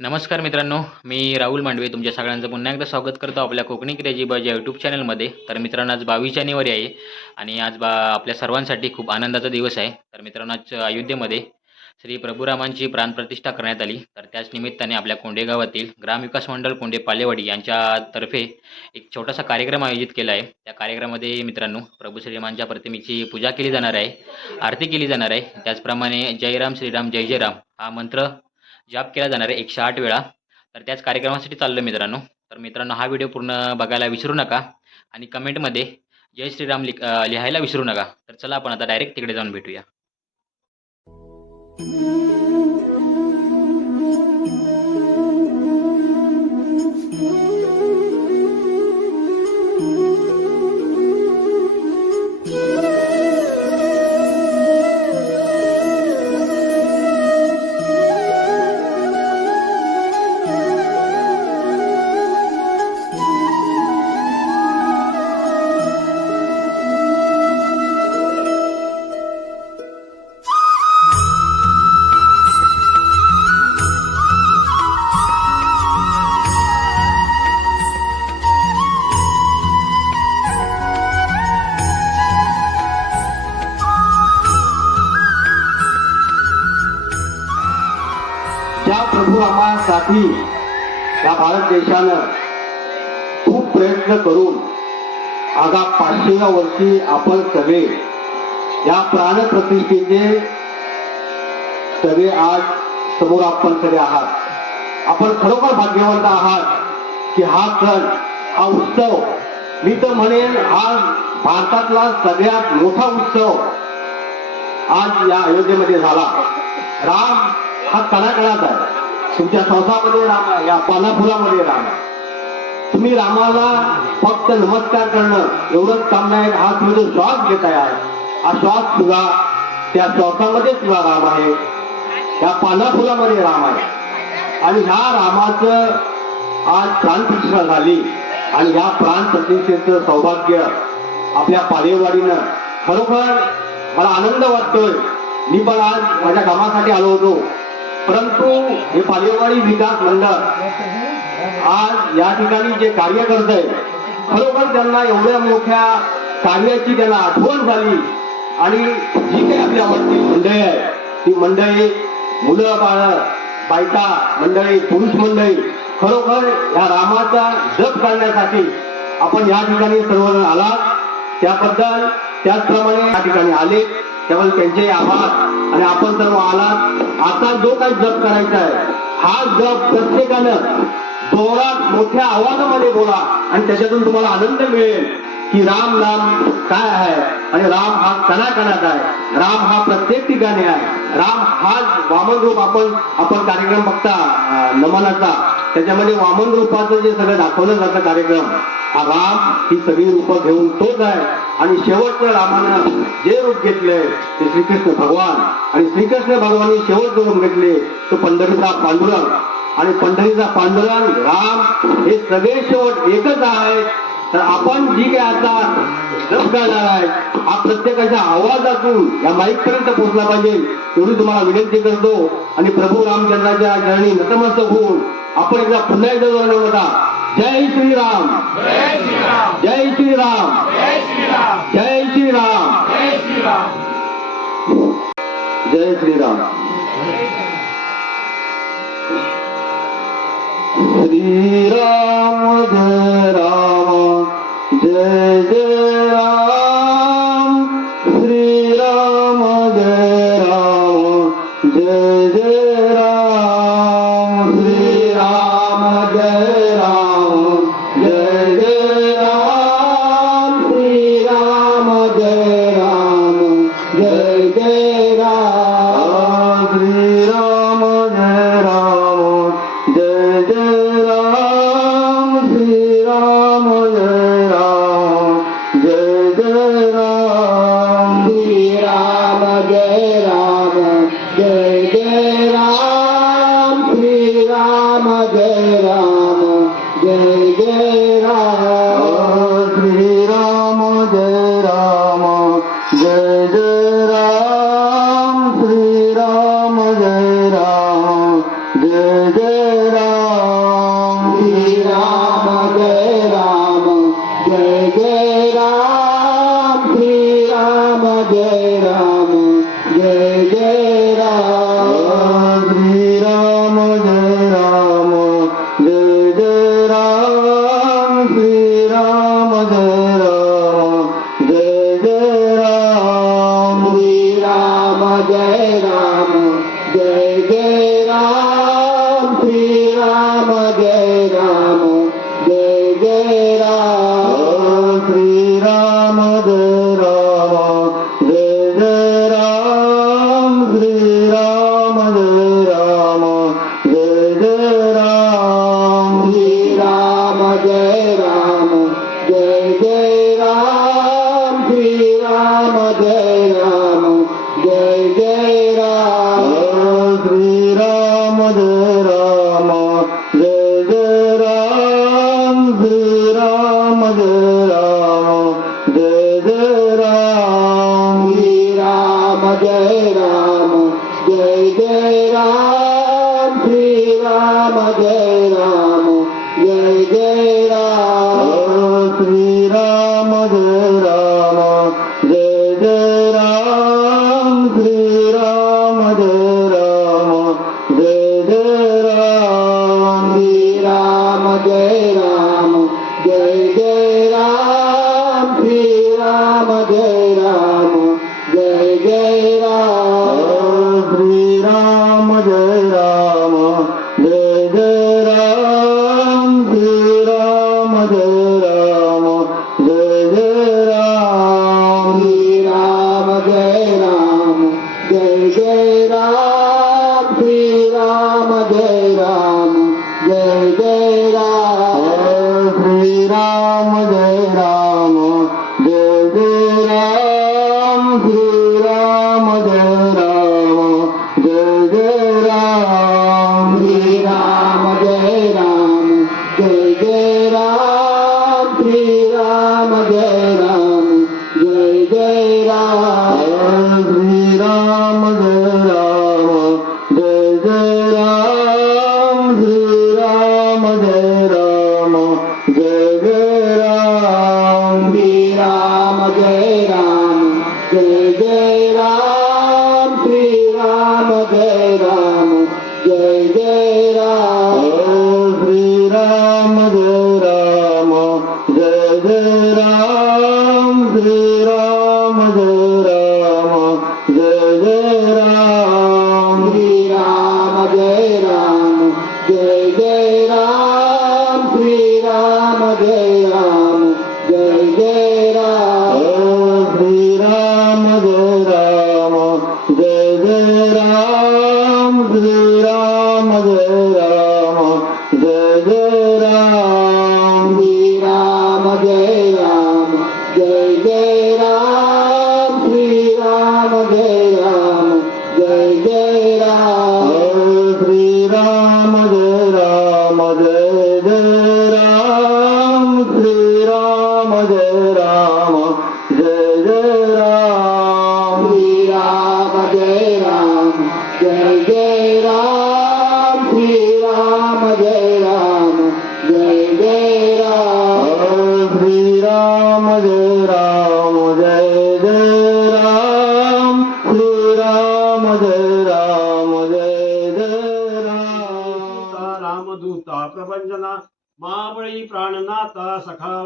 नमस्कार मित्रांनो मी राहुल मांडवे तुमच्या सगळ्यांचं पुन्हा एकदा स्वागत करतो आपल्या कोकणी क्रेजी बाज या यूट्यूब चॅनलमध्ये. तर मित्रांनो आज बावीस जानेवारी आहे आणि आज बा आपल्या सर्वांसाठी खूप आनंदाचा दिवस आहे. तर मित्रांनो आज अयोध्येमध्ये श्री प्रभुरामांची प्राणप्रतिष्ठा करण्यात आली. तर त्याच निमित्ताने आपल्या कोंडे गावातील ग्रामविकास मंडळ कोंडे पालेवाडी यांच्यातर्फे एक छोटासा कार्यक्रम आयोजित केला आहे. त्या कार्यक्रमामध्ये मित्रांनो प्रभू श्रीरामांच्या प्रतिमेची पूजा केली जाणार आहे आरती केली जाणार आहे. त्याचप्रमाणे जय राम श्रीराम जय जय राम हा मंत्र जाप केला जाणार आहे एकशे आठ वेळा. तर त्याच कार्यक्रमासाठी चाललो मित्रांनो. तर मित्रांनो हा व्हिडिओ पूर्ण बघायला विसरू नका आणि कमेंटमध्ये जय श्रीराम लिख लिहायला विसरू नका. तर चला आपण आता डायरेक्ट तिकडे जाऊन भेटूया. रामासाठी या भारत देशानं खूप प्रयत्न करून आगा पाचशेव्या वर्षी आपण सगळे या प्राणप्रतिष्ठेचे सगळे आज समोर आपण सगळे आहात. आपण खरोखर भाग्यवंत आहात की हा सण हा उत्सव मी तर म्हणेन हा भारतातला सगळ्यात मोठा उत्सव आज या अयोध्येमध्ये झाला. राम हा कणाकणात आहे. तुमच्या संसामध्ये राम आहे या पालापुरामध्ये राम आहे. तुम्ही रामाला फक्त नमस्कार करणं एवढंच काम नाही हा तुम्ही जो श्वास घेत आहे. हा श्वास तुला त्या श्वासामध्ये तुला राम आहे. या पानाफुलामध्ये राम आहे. आणि ह्या रामाचं आज प्राणप्रतिष्ठा झाली. आणि ह्या प्राणप्रतिष्ठेचं सौभाग्य आपल्या पालेवाडीनं. खरोखर मला आनंद वाटतोय. मी पण आज माझ्या कामासाठी आलो होतो. परंतु हे पालेवाडी विकास मंडळ आज या ठिकाणी जे कार्य करत आहे खरोखर त्यांना एवढ्या मोठ्या कार्याची त्यांना आठवण झाली. आणि जी काही आपल्या वरती मंडळी आहे ती मंडळी मुलं बाळ बायका मंडळी पुरुष मंडळी खरोखर या रामाचा जप करण्यासाठी आपण या ठिकाणी सर्वजण आलात. त्याबद्दल त्याचप्रमाणे या ठिकाणी आले. त्यामुळे त्यांचे आभार. आणि आपण सर्व आलात. आता जो काही जप करायचा आहे हा जप प्रत्येकानं जोरात मोठ्या आवाजामध्ये बोला. आणि त्याच्यातून तुम्हाला आनंद मिळेल की राम नाम काय आहे? आणि राम हा कणाकणात आहे. राम हा प्रत्येक ठिकाणी आहे. राम हा वामन रूप आपण आपण कार्यक्रम बघता नमनाचा. त्याच्यामध्ये वामन रूपाचं जे सगळं दाखवलं जातं कार्यक्रम हा राम ही सगळी रूपं घेऊन तोच आहे. आणि शेवटच्या रामानं जे रूप घेतलंय ते श्रीकृष्ण भगवान. आणि श्रीकृष्ण भगवानने शेवट रूप घेतले तो पंढरीचा पांडुरंग. आणि पंढरीचा पांडुरंग राम हे सगळे शेवट एकच आहे. तर आपण जी काय आता जप करणार आहे हा प्रत्येकाच्या आवाजातून या माईक पर्यंत पोहोचला पाहिजे. एवढी तुम्हाला विनंती करतो. आणि प्रभू रामचंद्राच्या चरणी नतमस्तक होऊन आपण एकदा पुन्हा एकदा जोराने म्हणता जय श्रीराम जय श्रीराम जय Shriram Jai Ram, Sri Ram, Jai Ram.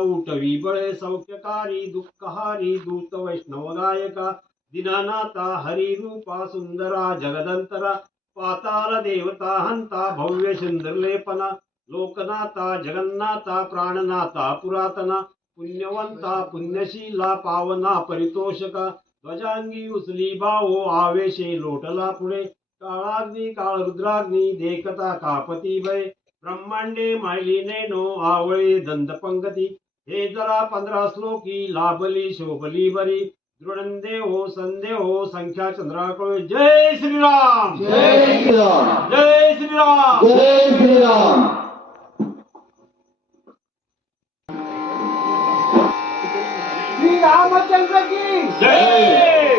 उठवी बळे सौख्यकारी दुःखहारी दूत वैष्णवगायका दिनानाथा हरिरूपा सुंदरा जगदंतरा पाताल देवता हंता भव्य सुंदरलेपना लोकनाथा जगन्नाता प्राणनाता पुरातना पुण्यवंता पुण्यशीला पावना परितोषका ध्वजांगी उसली बाओ आवेशे लोटला पुढे काळाग्नी काळ रुद्राग्नी देखता कापती भय ब्रह्मांडे मायली नेनो आवळे दंतपंगती हे जरा पंद्रह श्लोकी लाभली शोभली बरी दृढ़ंदे हो संदे हो संख्या चंद्रा को जय श्री राम जय श्री राम जय श्री राम जय! श्री राम श्री रामचंद्र की जय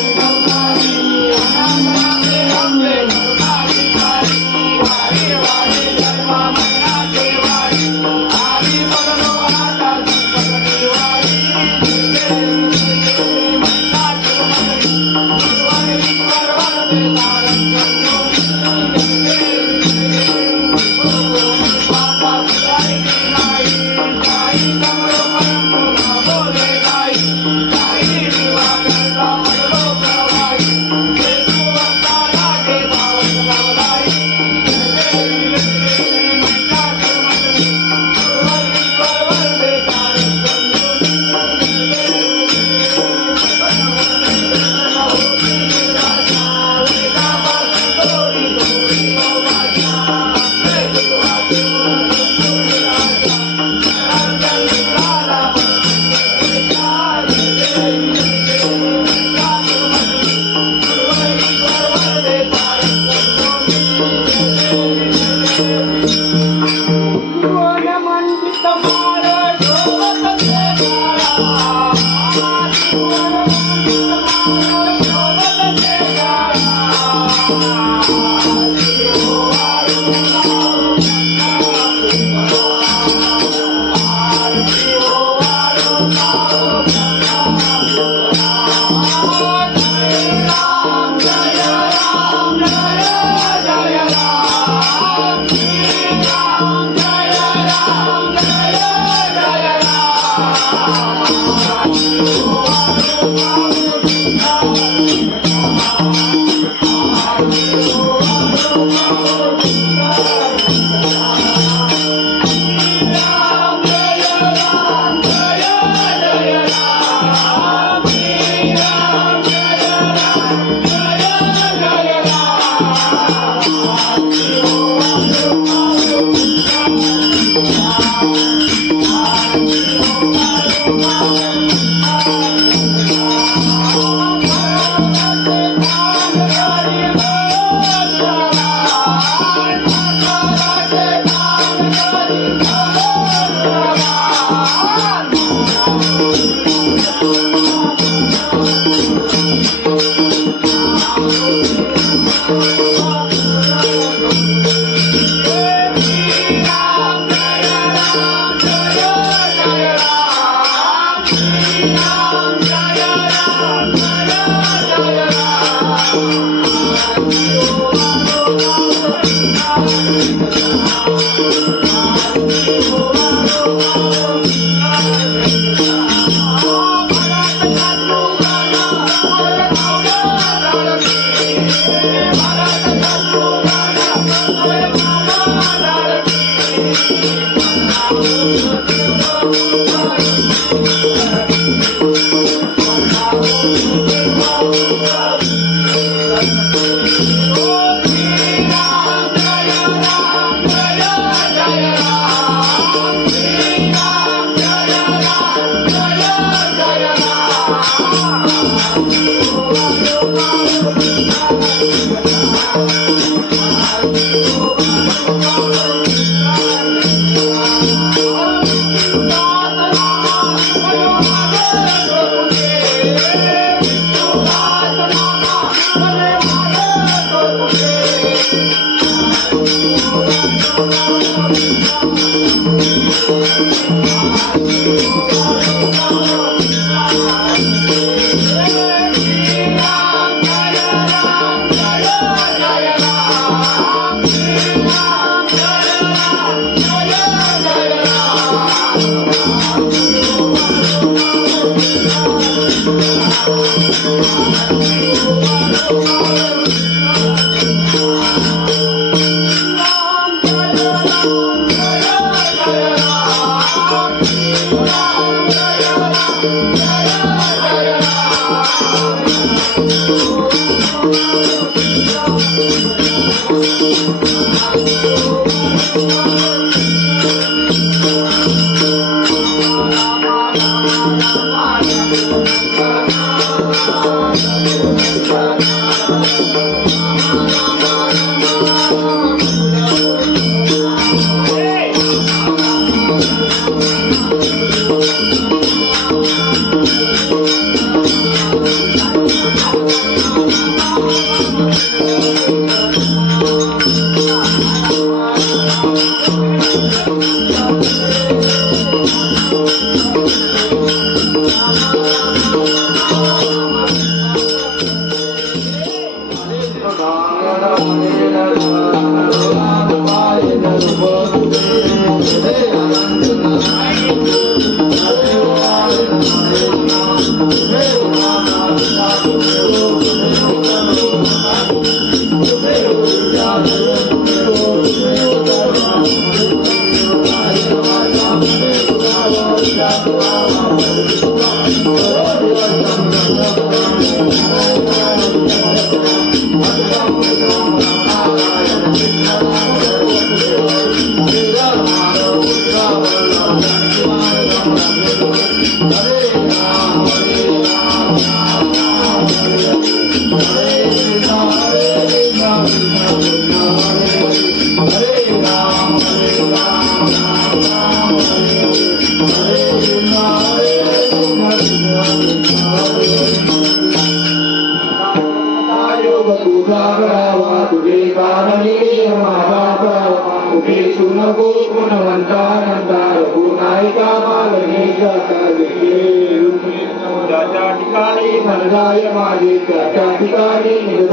Música Thank you.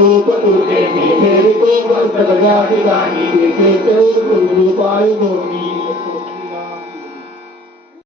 योग तुझा พระสกยาธิดานีเดชเจ้าคุณอยู่ไปบนนี้